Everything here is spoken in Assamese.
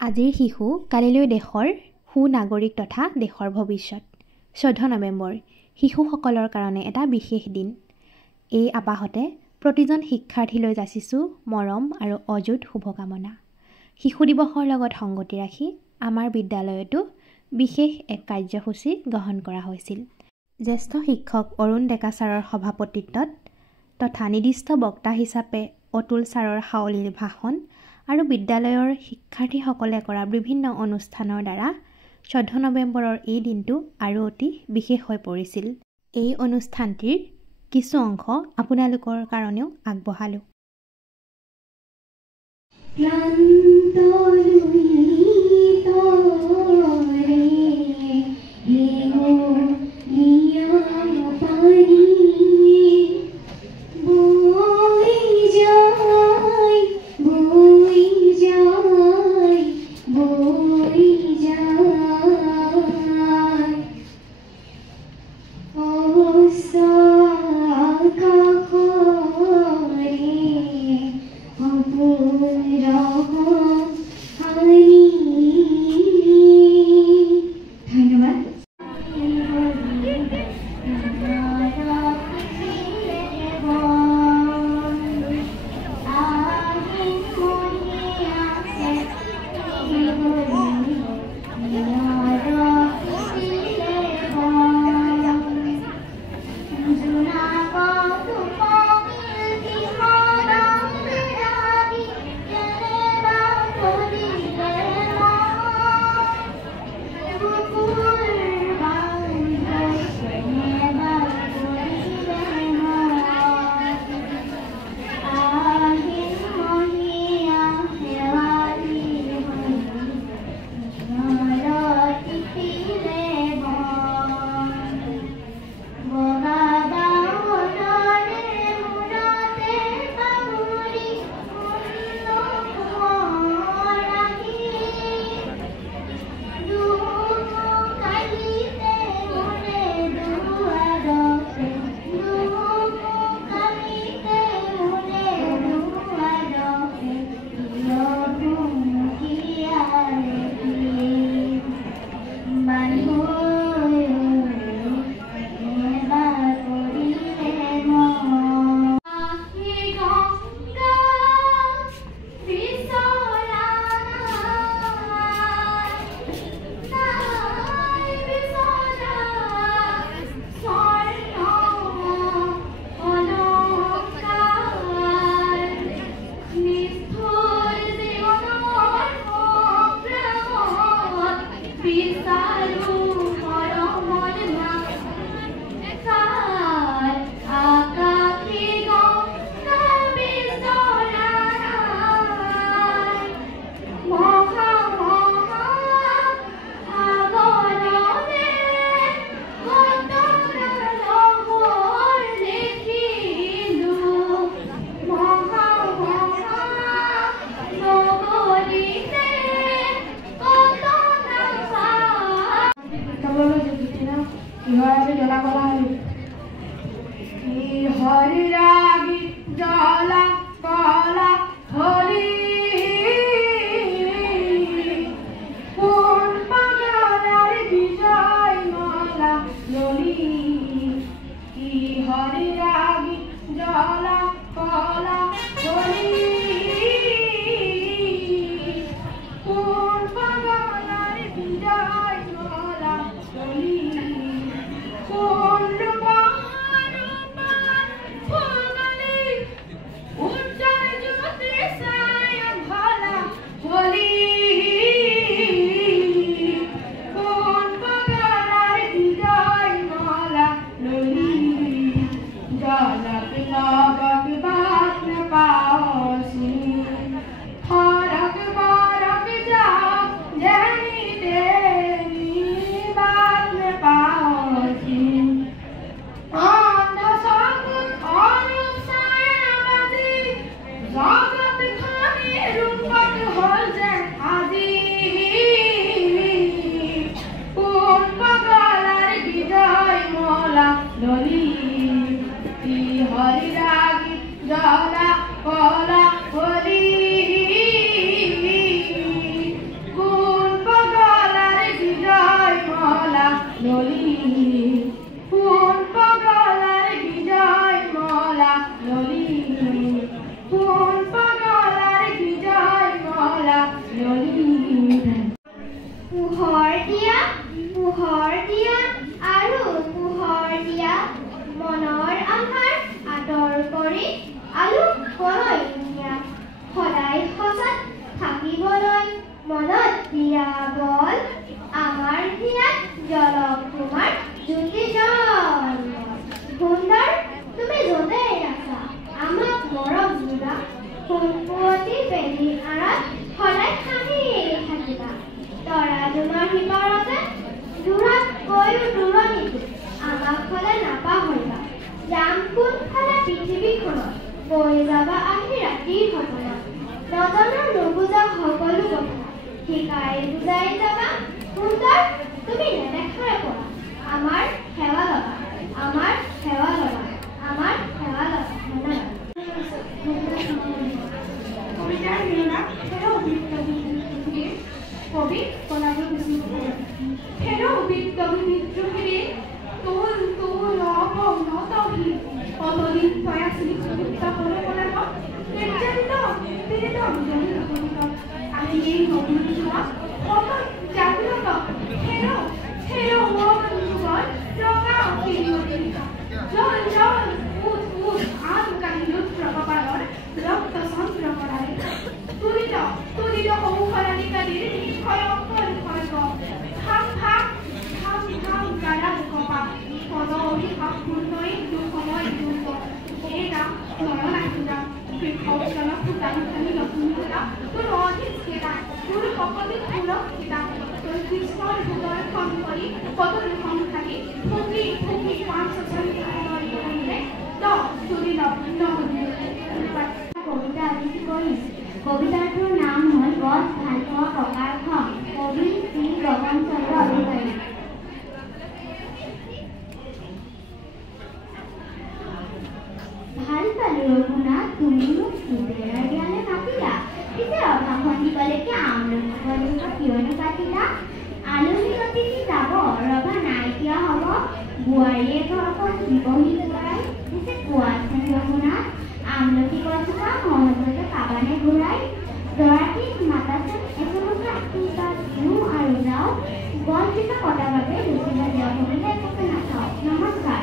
আজিৰ শিশু কালিলৈ দেশৰ সুনাগৰিক তথা দেশৰ ভৱিষ্যত। 14 নৱেম্বৰ শিশুসকলৰ কাৰণে এটা বিশেষ দিন। এই আপাহতে প্ৰতিজন শিক্ষাৰ্থীলৈ যাচিছোঁ মৰম আৰু অযুত শুভকামনা। শিশু দিৱসৰ লগত সংগতি ৰাখি আমাৰ বিদ্যালয়তো বিশেষ এক কাৰ্যসূচী গ্ৰহণ কৰা হৈছিল। জ্যেষ্ঠ শিক্ষক অৰুণ ডেকা ছাৰৰ সভাপতিত্বত তথা নিৰ্দিষ্ট বক্তা হিচাপে অতুল ছাৰৰ সাৱলীল ভাষণ আৰু বিদ্যালয়ৰ শিক্ষাৰ্থীসকলে কৰা বিভিন্ন অনুষ্ঠানৰ দ্বাৰা 14 নৱেম্বৰৰ এই দিনটো আৰু অতি বিশেষ হৈ পৰিছিল। এই অনুষ্ঠানটিৰ কিছু অংশ আপোনালোকৰ কাৰণেও আগবঢ়ালোঁ। Wonderful. পোহৰ দিয়া আৰু পোহৰ দিয়া মনৰ আন্ধাৰ আঁতৰ কৰি আলোকলৈ নিয়া সদায় সজাগ থাকিবলৈ মনত দিয়া বল আমাৰ হিয়াত জলক তোমাৰ জ্যোতি জল সুন্দৰ তুমি য'তেই আছা আমাক মৰম দিবা সম্পত্তি বেলি আঁৰত সদায় হাঁহি থাকিবা তৰা তোমাৰ সিপাৰতে দূৰত গৈও দূৰণিতো আমাক সদায় নাপাহৰিবা যাম কোনফালে পৃথিৱীখনত কৈ যাবা আহি ৰাতিৰ ঘটনা নজনা নুবুজা সকলো কথা শিকাই বুজাই যাবা সুন্দৰ তুমি নেদেখাৰে পৰা আমাৰ সেৱা ল'বা আমাৰ সেৱা ল'বা আমাৰ সেৱা ল'বা কবিতাৰ নিৰ্মাণ কবি কলাগুৰু বিষ্ণুপ্ৰসাদ হেনো বিদ্যবী বিদ্ৰোহীৰে তোল তোল অবনতহীন অতদিন তই আছিলি সুযুক্ত হলে বনাব নিৰ্যাতিত পীড়িত বিজয়ীত আজি এই নতুন যুগত কত জাগ্ৰত হেনো হেনো যুগত ৰঙা জল জল উঠ উঠ আন কাহিনীত প্ৰভাৱৰ ৰক্ত চন্দ্ৰ কৰাৰে তুলিত তুলিত ঔষধাধিকাৰীৰ ভয়ংকৰ খৰ্গ খাম খাম খাম খাম গাৰা কপা পদ অভিশাপ পূৰ্ণই দুসময় দুৰ্গ এটা নয়ন আহিলা কৃষক জনক ফুটানি নতুন ফুটা তোৰ অধিক কেটা তোৰ সকলো ফুলক কেটা তোৰ কৃষ্ণৰ হৃদয় খন কৰি কত দুখন থাকি ফুকি ফুকি পাঁচ ছয় তুলি ল কবিতা আবৃত্তি কৰিম কবিতাটোৰ নাম হ'ল গছ ভাল পোৱা প্ৰকাৰখন কবি শ্ৰী গগন চন্দ্ৰ অধিকাৰী ভাল পালো ৰঘুনাথ তুমি মোক সুবেৰা জ্ঞানে মাতিলা পিছে অভাখন দিবলৈকে আমলখি গছজোপা কিয়নো কাটিলা আলহী অতিথি যাব ৰভা নাইকিয়া হ'ব বোৱাৰীয়ে ঘৰখন দিবহি ঘূৰাই পিছে কোৱাচোন ৰঘুনাথ আমলখি গছজোপা সহজতে পাবানে ঘূৰাই দৰাটিক মাতাচোন একেলগে দিওঁ আৰু যাওঁ গছজোপা কটাৰ বাবে লুচিবা দিয়ক হ'বলৈ একোকে নাখাওঁ নমস্কাৰ